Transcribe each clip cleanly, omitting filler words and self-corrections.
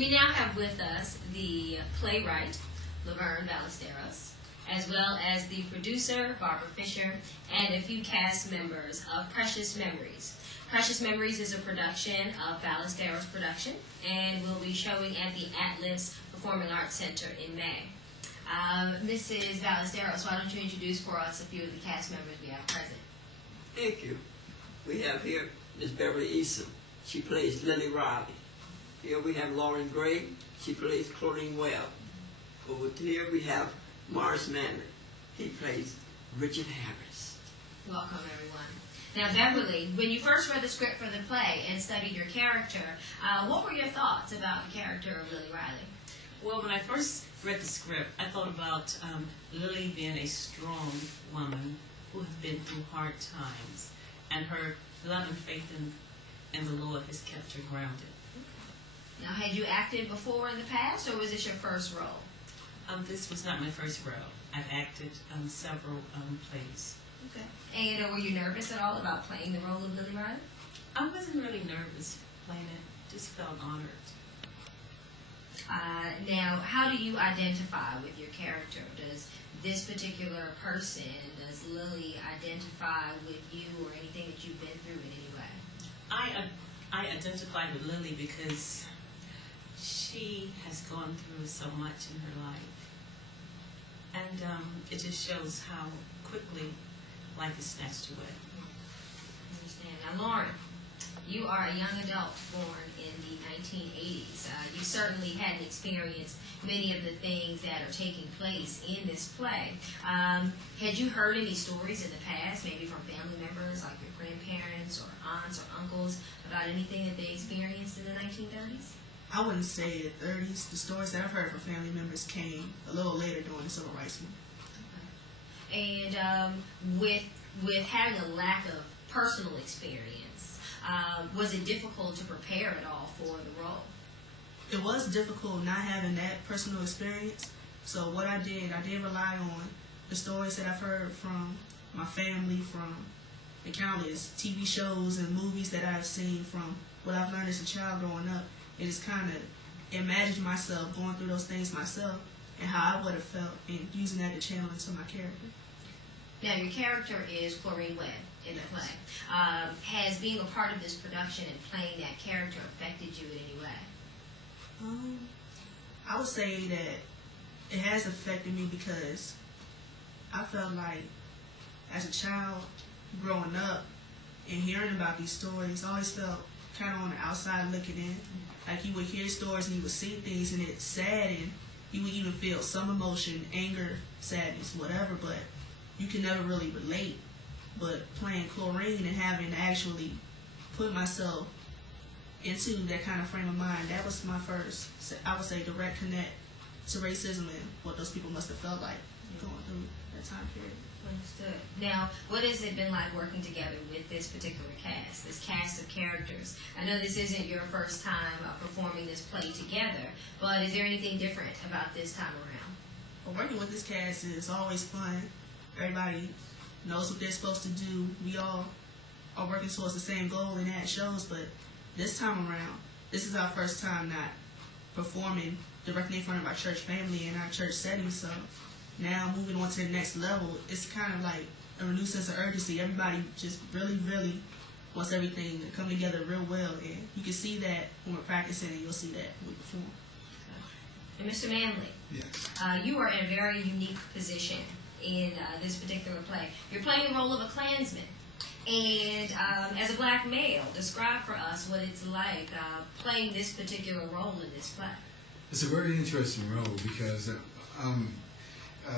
We now have with us the playwright, Laverne Ballesteros, as well as the producer, Barbara Fisher, and a few cast members of Precious Memories. Precious Memories is a production of Ballesteros Production and will be showing at the Atlas Performing Arts Center in May. Mrs. Ballesteros, why don't you introduce for us a few of the cast members we have present? Thank you. We have here Miss Beverly Eason. She plays Lily Riley. Here we have Lauren Gray. She plays Chlorine Webb. Over here we have Morris Manley. He plays Richard Harris. Welcome, everyone. Now, Beverly, when you first read the script for the play and studied your character, what were your thoughts about the character of Lily Riley? Well, when I first read the script, I thought about Lily being a strong woman who has been through hard times, and her love and faith in the Lord has kept her grounded. Now, had you acted before in the past, or was this your first role? This was not my first role. I've acted several plays. Okay. And were you nervous at all about playing the role of Lily Riley? I wasn't really nervous playing it, just felt honored. Now, how do you identify with your character? Does this particular person, does Lily identify with you or anything that you've been through in any way? I identify with Lily because she has gone through so much in her life. And it just shows how quickly life is snatched away. I understand. Now, Lauren, you are a young adult born in the 1980s. You certainly hadn't experienced many of the things that are taking place in this play. Had you heard any stories in the past, maybe from family members like your grandparents or aunts or uncles, about anything that they experienced in the 1930s? I wouldn't say the 30s. The stories that I've heard from family members came a little later during the Civil Rights Movement. And with having a lack of personal experience, was it difficult to prepare at all for the role? It was difficult not having that personal experience. So what I did rely on the stories that I've heard from my family, from the countless TV shows and movies that I've seen, from what I've learned as a child growing up. And just kind of imagined myself going through those things myself and how I would have felt, and using that to channel into my character. Now, your character is Chlorine Webb in the play. Has being a part of this production and playing that character affected you in any way? I would say that it has affected me because I felt like as a child growing up and hearing about these stories, I always felt kind of on the outside looking in. Like you would hear stories and you would see things and it's sad, and you would even feel some emotion, anger, sadness, whatever, but you can never really relate. But playing Chlorine and having to actually put myself into that kind of frame of mind, that was my first, I would say, direct connect to racism and what those people must have felt like going through that time period. Understood. Now, what has it been like working together with this particular cast, this cast of characters? I know this isn't your first time performing this play together, but is there anything different about this time around? Well, working with this cast is always fun. Everybody knows what they're supposed to do. We all are working towards the same goal, and that shows. But this time around, this is our first time not performing directly in front of our church family in our church setting. So now moving on to the next level, it's kind of like a renewed sense of urgency. Everybody just really, really wants everything to come together real well. And you can see that when we're practicing, and you'll see that when we perform. And Mr. Manley, yes, you are in a very unique position in this particular play. You're playing the role of a Klansman. And as a black male, describe for us what it's like playing this particular role in this play. it's a very interesting role because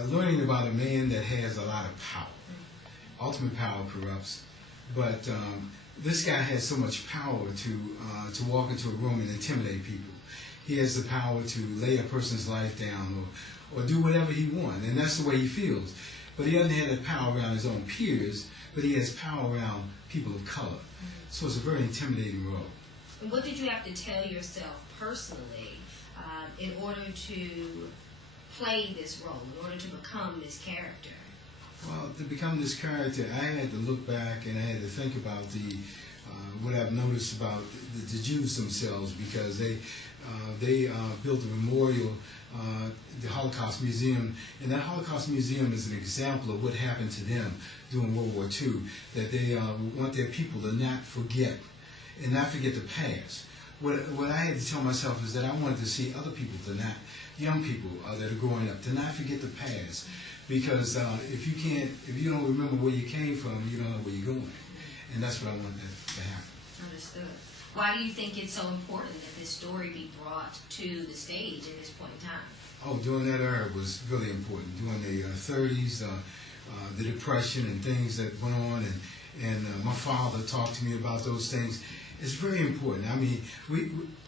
learning about a man that has a lot of power. Ultimate power corrupts, but this guy has so much power to walk into a room and intimidate people. He has the power to lay a person's life down or do whatever he wants, and that's the way he feels. But he doesn't have that power around his own peers, but he has power around people of color. So it's a very intimidating role. And what did you have to tell yourself personally in order to play this role, in order to become this character? Well, to become this character, I had to look back and I had to think about what I've noticed about the Jews themselves, because they They built a memorial, the Holocaust Museum, and that Holocaust Museum is an example of what happened to them during World War II, that they want their people to not forget, and not forget the past. What I had to tell myself is that I wanted to see other people to not, young people that are growing up, to not forget the past, because if you don't remember where you came from, you don't know where you're going, and that's what I wanted to happen. Understood. Why do you think it's so important that this story be brought to the stage at this point in time? Oh, during that era was really important. During the 30s, the Depression and things that went on, and my father talked to me about those things. It's very important. I mean,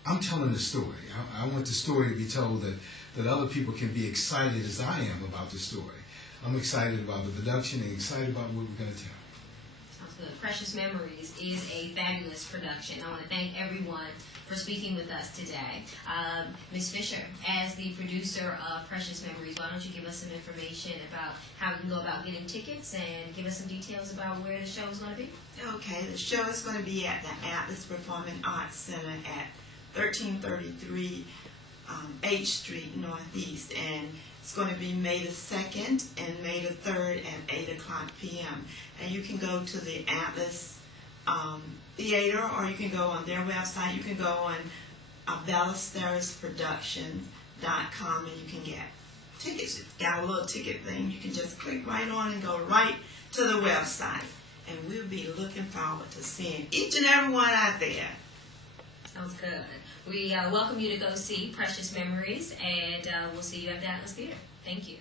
I'm telling the story. I want the story to be told that other people can be excited as I am about the story. I'm excited about the production and excited about what we're going to tell. Sounds good. Precious Memories is a fabulous production. I want to thank everyone for speaking with us today. Ms. Fisher, as the producer of Precious Memories, why don't you give us some information about how you can go about getting tickets and give us some details about where the show is going to be? Okay, the show is going to be at the Atlas Performing Arts Center at 1333 H Street Northeast, and it's going to be May the 2nd and May the 3rd at 8 o'clock p.m. And you can go to the Atlas Theater, or you can go on their website. You can go on Ballesteros.com, and you can get tickets. It's got a little ticket thing. You can just click right on and go right to the website. And we'll be looking forward to seeing each and every one out there. Sounds good. We welcome you to go see Precious Memories, and we'll see you at the Atlas Theater. Thank you.